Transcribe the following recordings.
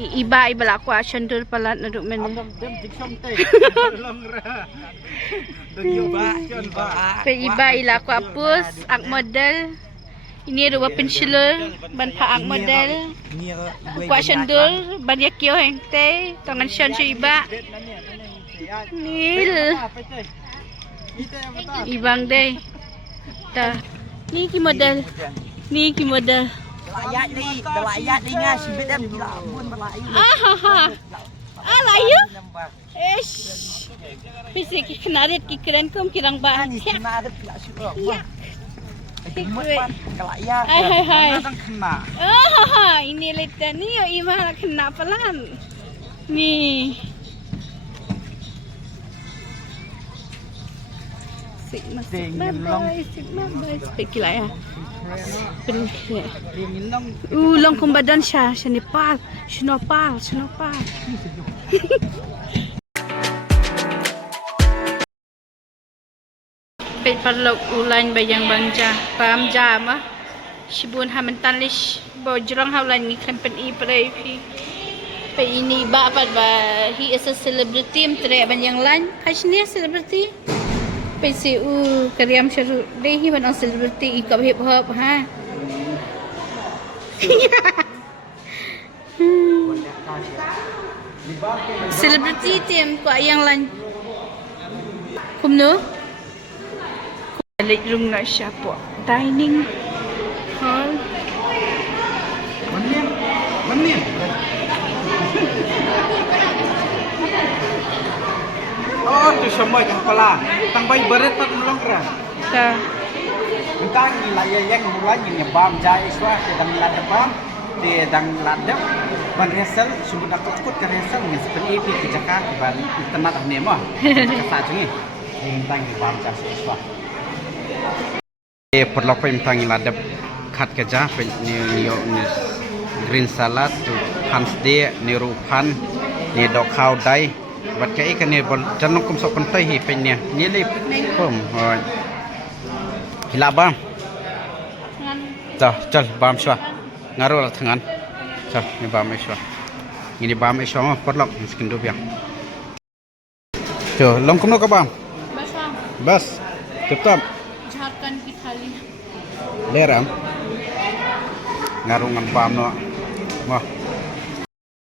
Iba lah aku asyandul pala na do men. Iba ila aku apus ak model. Ini dua pensilur ban pa ak model. Aku asyandul ban yakyo hengte tangan syan iba. Nil. Ibang day. Ta. Ni ki model. Ni ki model. Layak ni nga si bedam gila pun melayu. Layu? Pisik kenarit ki keren kom kirang ba. Ni kenarit gila syukur. Ya. Kelayak. Hai. Kena. Ini lihat ni yo ima kena pelan. Ni. Sigma. Spekila ya. Long kumbadan siya Nepal. Sinopal. Pet parlok ulan bayang bangja. Pam jama. Sibun hamantalish. Bojrong haulan ni kampen iprepi. Pe ini ba he is a celebrity mtre banjang lan. Kashnia celebrity. Pesi karyam syaru dehi ban celebrity ikap hip hop ha. Celebrity tim ko ayang lan. Kumno? Balik room na siya po. Dining hall. Manin. Oh, tu semua yang pala. Tambah berat tak melong kera. Ta. Entang laya yang mulai yang bam jai iswa sedang ladap bam, dia sedang ladap. Ban resel sumber aku ikut ke resel yang seperti itu ke Jakarta ban internet ah nema. Kesat ni. Entang bam jai iswa. Perlu entang ladap kat kerja ni green salad tu hans dia ni rupan ni dok kau dai. Buat kayak ikan ni jangan kum sok pentai hi pennya ni lip pom hilap bam cal bam syah ngaruh lah tangan cal ni bam syah ini bam syah mah perlok miskin du biang tu long kum no ka bam bas tetap Jharkhand ki thali leram ngaruh ngan bam no mah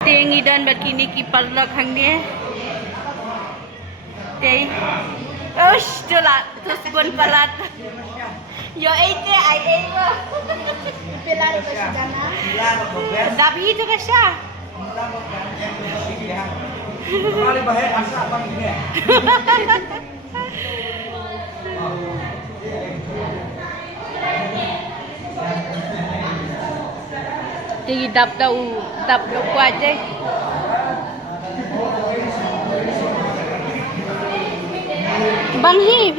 tengi dan bakini ki parlok hang dia. Day. Ush, tula, terus bun palat. Yo ate, I ate. Pilar ko siya na. Dabi itu ka siya. Kali bahaya asa bang ini. Tinggi dap kuat je. Bang hi,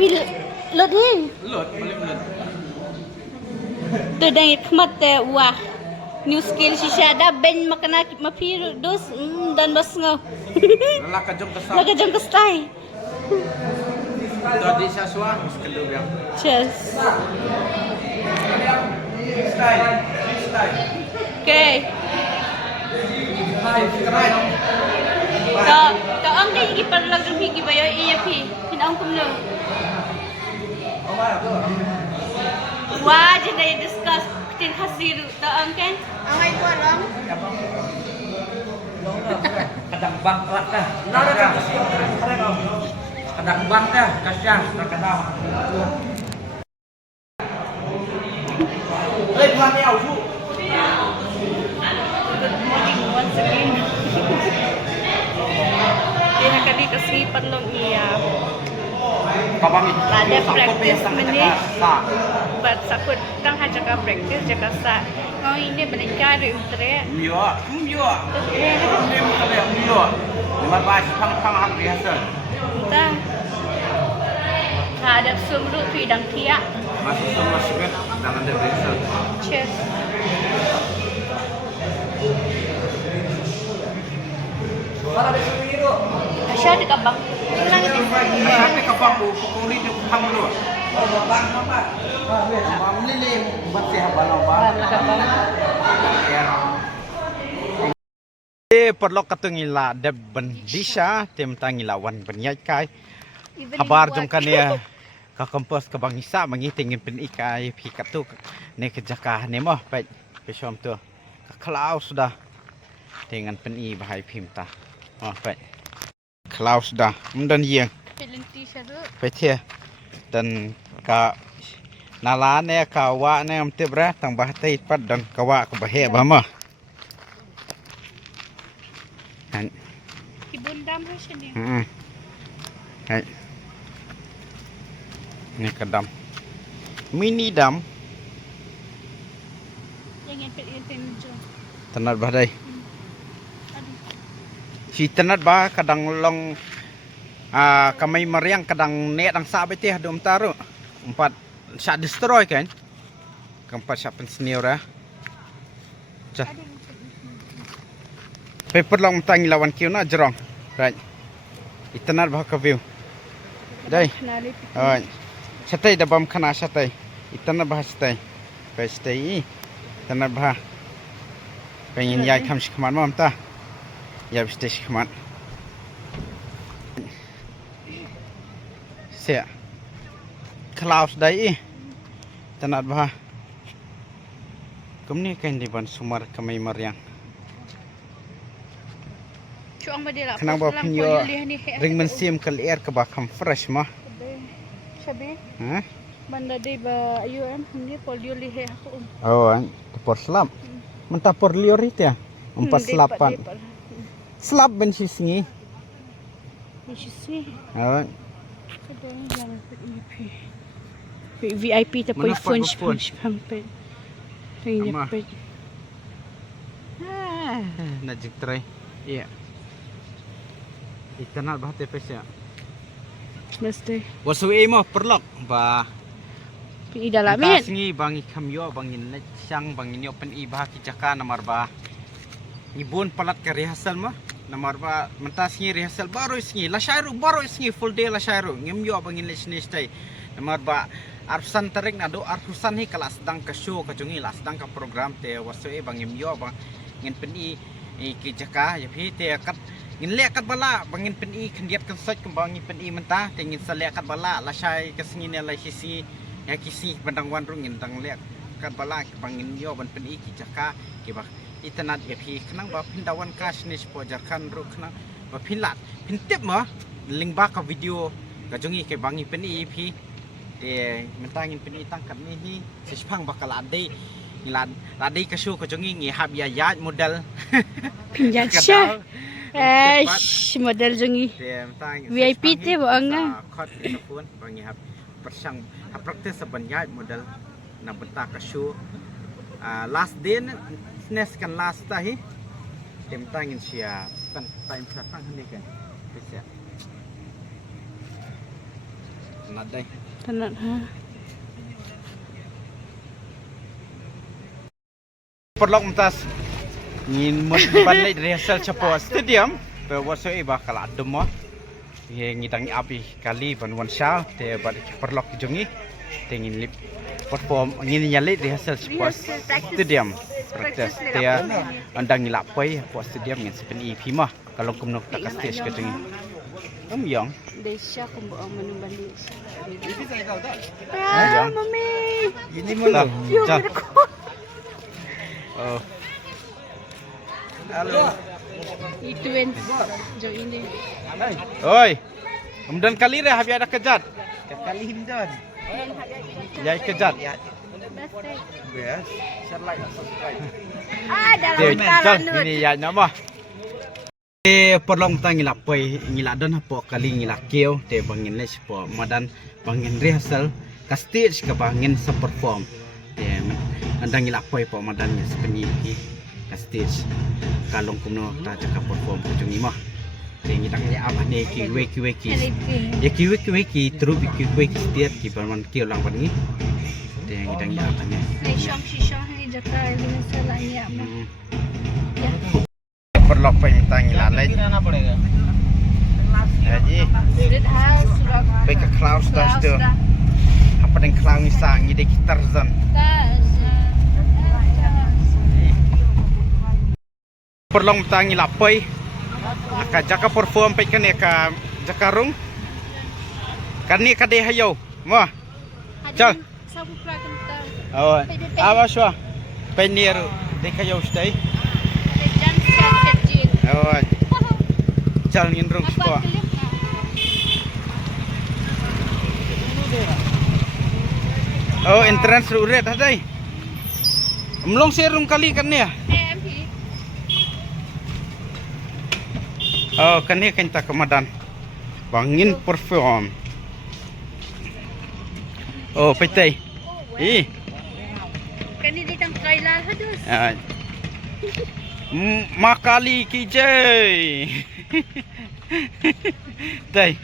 lột hi. Lột, boleh lột. Tu dah khmat te wah. New skill shisha dah ben makna mapir dos dan bas ngau. Laka jom kestai. Tadi saswa sekelu biang. Cheers. Stay. Okay. Hai, keren. Kau angkat ini perlu pergi bayar iya pi. Hinang kumlo. Wah, jadi discuss tin hasiru. Kau angkat? Angkat ko lang. Kadang bang kelak dah. Kadang bang dah, kasihan kadang. Hei, pulang ya, Ufu. Good morning once again. Dia kali kasi perlu niya. Kapag Ada practice meni. But sakut tang hajaga practice jaga sa. Kau ini benar utre. Mio. Ini mukanya mio. Lima bahasa pang hak biasa. Ta. Ada sumru pidang tiak. Masuk semua sibet jangan ada biasa. Cheers. Para besok itu. Asya di kabang. Ulang itu. Sampai kapag pukuli di pang dulu. Bang, mama. Mama lili buat siapa bang? Kabang. te perlok katungila de bendisha tem tangilawan benyai kai habar jom kan ya ka kompos ke bangisa mangi tingin pen ikai pi katu ne ke jaka ne mo pe shom tu ka klau sudah dengan pen i bahai pimta oh pe klau sudah mundan yang Pelenti sadu. pe thia dan ka nala ne ka wa ne am tebra tang bah tai pat dan ka wa ka bahe ba ma kan Ibun dam ho sini. Hai. Ini ke dam. Mini dam. Yang pelin penjo. Tenat badai. Aduh. Si tenat ba kadang long kamay mariang kadang net ang sabi teh dum taru. Empat sa destroy kan. Keempat sa pensenior ya. Cah. Paper long tang lawan kiu na jerong. Right. Itenat ba ka view. Dai. Oh. Satai dabam khana satai. Itana bah satai. Pastai. Itana bah. Pengen yai kham shikman mam ta. Ya bistai shikman. Sia. Klaus dai. Itana bah. Kumni kain di ban sumar kamai mariang. Chuang ba dila. Kenang ba pinyo ring mensim kal air ke bakam fresh mah. Sabi. Ha? Banda de ba ayun hindi polio lihe ako. Oh, tapor slap. Mentapor lior itu ya. Empat selapan. Slap ben singi. Sisi. Oh. Kadang jalan VIP tapi phone pampen. Tinggi pet. Najik try. Iya. Itanat bah tepes ya. Mesti. Wasu mo perlok ba. Pi dalamin. Singi bangi kamyo bangin syang bangin yo pen ibah kijaka namar ba. Ibun palat ke rehearsal mah. Namar ba mentas singi rehearsal baru singi la syairu baru singi full day la syairu ngem yo bangin lesni stay. Namar ba arsan tarik nado arsan hi kelas sedang ke show ke jungi la sedang ke program te wasu bangim yo bang ngin pen i kijaka ya pi te kat ngin lekat bala bangin pen i kendiat kesat kembangin pen i mentah te ngin selekat bala la syai ke singi ne la sisi ya kisi bandang wan rung ngin tang lek kat bala bangin yo ban pen i kijaka ke ba itanat ya pi kenang ba pindawan kas ni spo jarkan ru kenang ba pinlat pintip ma link ba ka video ka jungi ke bangi pen i pi te mentangin pen i tangkat ni sespang bakal adai ladai ka show ka jungi ngi hab ya model Pinjat siya. Model jungi. VIP te boang nga. Khot ni pun bangi hab persang hab praktis sabanyat model na benta ka show last day nes kan last tahi tem tangin sia kan time satang ni kan sia nadai Tanat ha. perlok mentas ngin balik rehearsal capo stadium pe waso e bakal adem mo ye ngitang api kali banwan sha te balik perlok jungi tengin lip perform ngin nyali rehearsal capo stadium practice te andang ngilap pai po stadium ngin sepen EP mah kalau kumnok tak stage ke jungi yong Desya kung buang manubali. Ah, mami. ini mo lang oh halo Itu en. Jo ini. oi kemudian kali re habi ada kejat kali himdan ya kejat best share like subscribe Dalam ini ya nama perlong tang ngilap pai ngilak don hapo kali ngilak keo te bangin les po madan bangin rehearsal ka stage ka bangin sa perform te andang ngilak pai po madan ni sepenyi ka stage kalong kumno ta cakap perform kujungi mah te ngidang ya apa ne ki weki ya ki weki tru ki weki setiap ki barman keo lang bangi te ngidang ya apa ne Sishong ni jaka dengan salahnya. Ya. perlok penitang lalai jadi peka cloud stage tu apa dengan cloud ni sang ide kita zon perlong tangi lapai ka jaka perform pe kan ka jakarung kan ni ka de hayo mo chal Sabu prakan ta. oh awas wa penir de kayo stay Jan kecil. oh chal ngin rung Apa ko kelip na? oh entrance ruret hadai mlong serung kali kan ni MP. oh kan ni kan ta kemadan bangin perform oh petai Kani ditang trailer hadus. Makali kijay. Tay.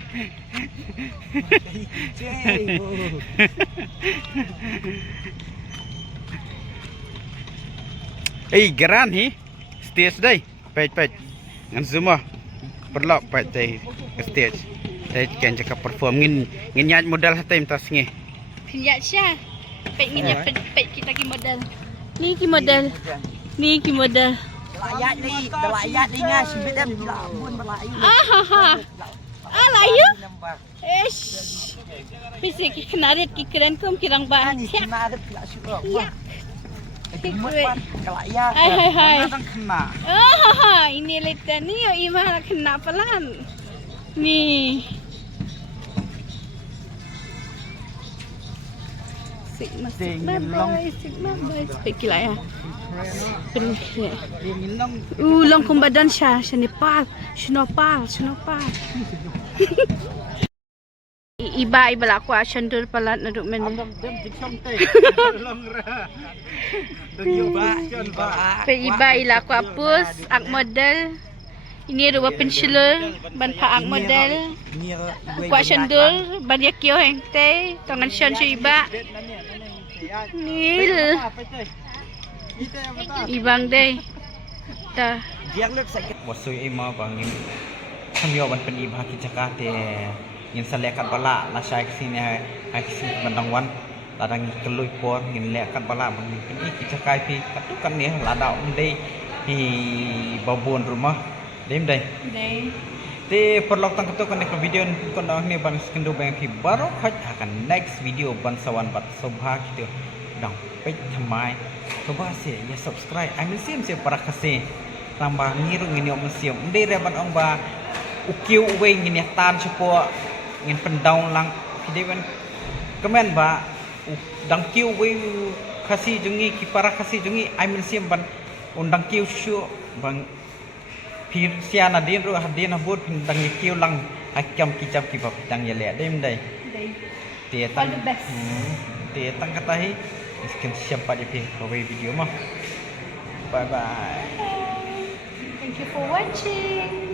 Geran hi. Stage day. Pet. Ngan semua. Perlu pet tay stage. Tay kan cakap perform ngin nyat modal hatai tas nge. Kenyak Syah. Pek minyak pek kita ki modal. Ni ki modal. Ni ki modal. Belayat ni ngah sibit dah bila pun belayu. Layu? Ish. Bisa ki kenarit ki keren kom kirang ban. Ni kena ada pula syurah. Ya. Belayat. Hai. Nang kena. Ini letan ni yo imah kena pelan. Ni. Sigma boy. Spekila ya. Long kumbadan siya Nepal. Sinopal. Iba lah aku asandul palat na duk men. Pe iba ila aku apus ak model. Ini rupa pensilur ban pa ak model. Aku asandul ban yakio hengte tangan sian si iba. Nil. Ibang day. Ta. Dia lek sakit. Wasui ima bangin. Samyo ban pen iba ki Jakarta. Ngin selekat bala la syai kesini hai kesini bandangwan ladang kelui por ngin lekat bala bangin pen ki cakai pi katukan ni ladau ndai hi babon rumah dem dai te perlok tang katukan ni video kon dah ni ban skendo bang pi baru khaj akan next video ban sawan bat sobha kita dang pej thamai coba se ya subscribe I will sim se para kase tambah ngiru ngini om siam ndai reban ong ba ukiu we ngini tan cepo ngin pendau lang kidewan kemen ba dang kiu we kasi jungi ki para kasi jungi I will sim ban undang kiu shu bang pir siana din ru hadin habut dang kiu lang akam kicap ki bab dang yele dem dai te tang te tang katahi miskin siapa di video mah bye bye Thank you for watching.